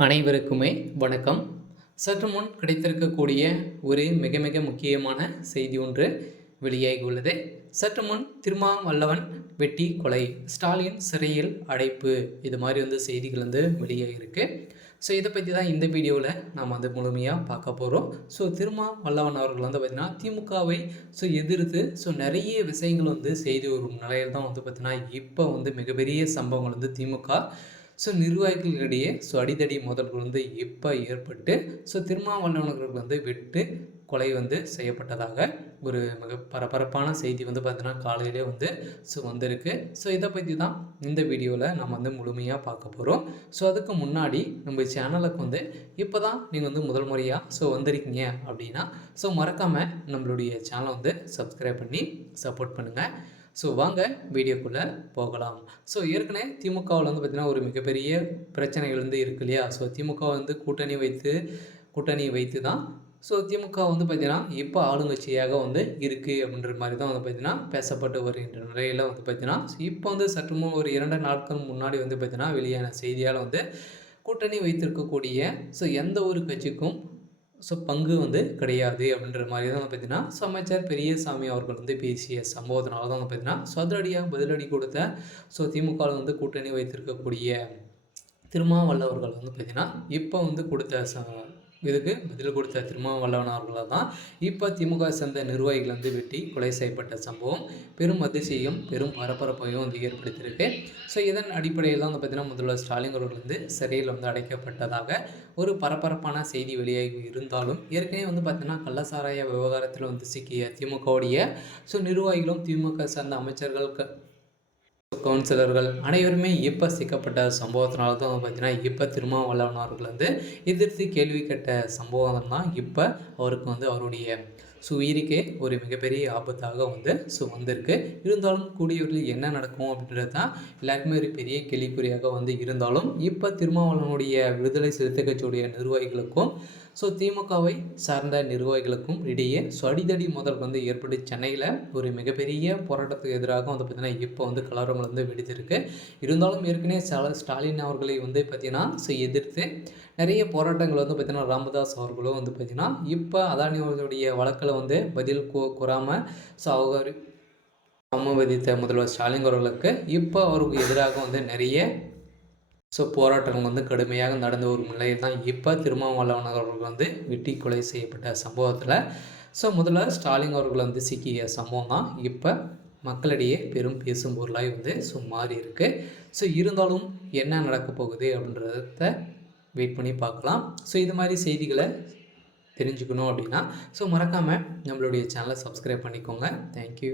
அனைவருக்குமே வணக்கம். சற்று முன் கிடைத்திருக்கக்கூடிய ஒரு மிக மிக முக்கியமான செய்தி ஒன்று வெளியாகி உள்ளது. சற்று முன் திருமாவளவன் வெட்டி கொலை, ஸ்டாலின் சிறையில் அடைப்பு, இது மாதிரி செய்திகள் வெளியாகிருக்கு. ஸோ இதை பற்றி தான் இந்த வீடியோவில் நாம் முழுமையாக பார்க்க போகிறோம். ஸோ திருமாவளவன் அவர்கள் பார்த்திங்கன்னா திமுகவை எதிர்த்து நிறைய விஷயங்கள் செய்து வரும் நிலையில் தான் பார்த்திங்கன்னா இப்போ மிகப்பெரிய சம்பவங்கள் திமுக நிர்வாகிகளிடையே அடிதடி மோதல்கள் இப்போ ஏற்பட்டு திருமாவளவனர்கள் வெட்டு கொலை செய்யப்பட்டதாக ஒரு மிக பரபரப்பான செய்தி பார்த்தீங்கன்னா காலையிலே வந்திருக்கு. இதை பற்றி தான் இந்த வீடியோவில் நம்ம முழுமையாக பார்க்க போகிறோம். அதுக்கு முன்னாடி நம்ம சேனலுக்கு இப்போ தான் நீங்கள் முதல் முறையாக வந்திருக்கீங்க அப்படின்னா மறக்காமல் நம்மளுடைய சேனலை சப்ஸ்கிரைப் பண்ணி சப்போர்ட் பண்ணுங்கள். வாங்க வீடியோக்குள்ளே போகலாம். ஏற்கனவே திமுகவில் பார்த்திங்கன்னா ஒரு மிகப்பெரிய பிரச்சனைகள் இருக்கு இல்லையா. திமுக கூட்டணி வைத்து தான் திமுக பார்த்திங்கன்னா இப்போ ஆளுங்கட்சியாக இருக்குது அப்படின்ற மாதிரி தான் பார்த்திங்கன்னா பேசப்பட்டு வருகின்ற நிலையில் பார்த்திங்கன்னா இப்போ சற்றுமுன் ஒரு 2 நாட்கள் முன்னாடி பார்த்திங்கன்னா வெளியான செய்தியால் கூட்டணி வைத்திருக்கக்கூடிய எந்த ஒரு கட்சிக்கும் பங்கு கிடையாது அப்படின்ற மாதிரி தான் பார்த்திங்கன்னா அமைச்சர் பெரியசாமி அவர்கள் பேசிய சம்பவத்தினால தான் பார்த்திங்கன்னா அதிரடியாக பதிலடி கொடுத்த திமுகவில் கூட்டணி வைத்திருக்கக்கூடிய திருமாவளவர்கள் பார்த்திங்கன்னா இப்போ கொடுத்த இதுக்கு பதில் கொடுத்த திருமாவளவன் அவர்களால் தான் இப்போ திமுக சேர்ந்த நிர்வாகிகள் வெட்டி கொலை செய்யப்பட்ட சம்பவம் பெரும் அதிசயம் பெரும் பரபரப்பையும் ஏற்படுத்தியிருக்கு. இதன் அடிப்படையில் தான் பார்த்திங்கன்னா முதல்வர் ஸ்டாலின் அவர்கள் சிறையில் அடைக்கப்பட்டதாக ஒரு பரபரப்பான செய்தி வெளியாகி இருந்தாலும் ஏற்கனவே பார்த்திங்கன்னா கள்ளசாராய விவகாரத்தில் சிக்கிய திமுகவுடைய நிர்வாகிகளும் திமுக சேர்ந்த அமைச்சர்கள் கவுன்சிலர்கள் அனைவருமே இப்போ சிக்கப்பட்ட சம்பவத்தினால தான் பார்த்திங்கன்னா இப்போ திருமாவளவன் அவர்கள் எதிர்த்து கேள்வி கேட்ட சம்பவம் தான் இப்போ அவருக்கு அவருடைய உயிருக்கே ஒரு மிகப்பெரிய ஆபத்தாக வந்திருக்கு. இருந்தாலும் கூடியவர்கள் என்ன நடக்கும் அப்படின்றது தான் எல்லாருக்குமே ஒரு பெரிய கேள்விக்குறியாக இருந்தாலும் இப்போ திருமாவளவனுடைய விடுதலை சிறுத்தை கட்சியுடைய நிர்வாகிகளுக்கும் திமுகவை சார்ந்த நிர்வாகிகளுக்கும் இடையே அடிதடி மோதல் ஏற்பட்டு சென்னையில் ஒரு மிகப்பெரிய போராட்டத்துக்கு எதிராக பார்த்திங்கன்னா இப்போ கலவரங்கள் வெடித்திருக்கு. இருந்தாலும் ஏற்கனவே ஸ்டாலின் அவர்களை பார்த்திங்கன்னா எதிர்த்து நிறைய போராட்டங்கள் பார்த்திங்கன்னா ராமதாஸ் அவர்களும் பார்த்திங்கன்னா இப்போ அதானி அவர்களுடைய வழக்கில் பதில் கூறாமல் அவர் அவமதித்த முதல்வர் ஸ்டாலின் அவர்களுக்கு இப்போ அவருக்கு எதிராக நிறைய போராட்டங்கள் கடுமையாக நடந்து வரும் நிலையில் தான் இப்போ திருமாவளவன் அவர்கள் வெட்டி கொலை செய்யப்பட்ட சம்பவத்தில் முதல்வர் ஸ்டாலின் அவர்கள் சிக்கிய சம்பவம் தான் இப்போ மக்களிடையே பெரும் பேசும் பொருளாக மாறி இருக்குது. இருந்தாலும் என்ன நடக்க போகுது அப்படின்றத வெயிட் பண்ணி பார்க்கலாம். இது மாதிரி செய்திகளை தெரிஞ்சுக்கணும் அப்படின்னா மறக்காமல் நம்மளுடைய சேனலை சப்ஸ்கிரைப் பண்ணிக்கோங்க. தேங்க்யூ.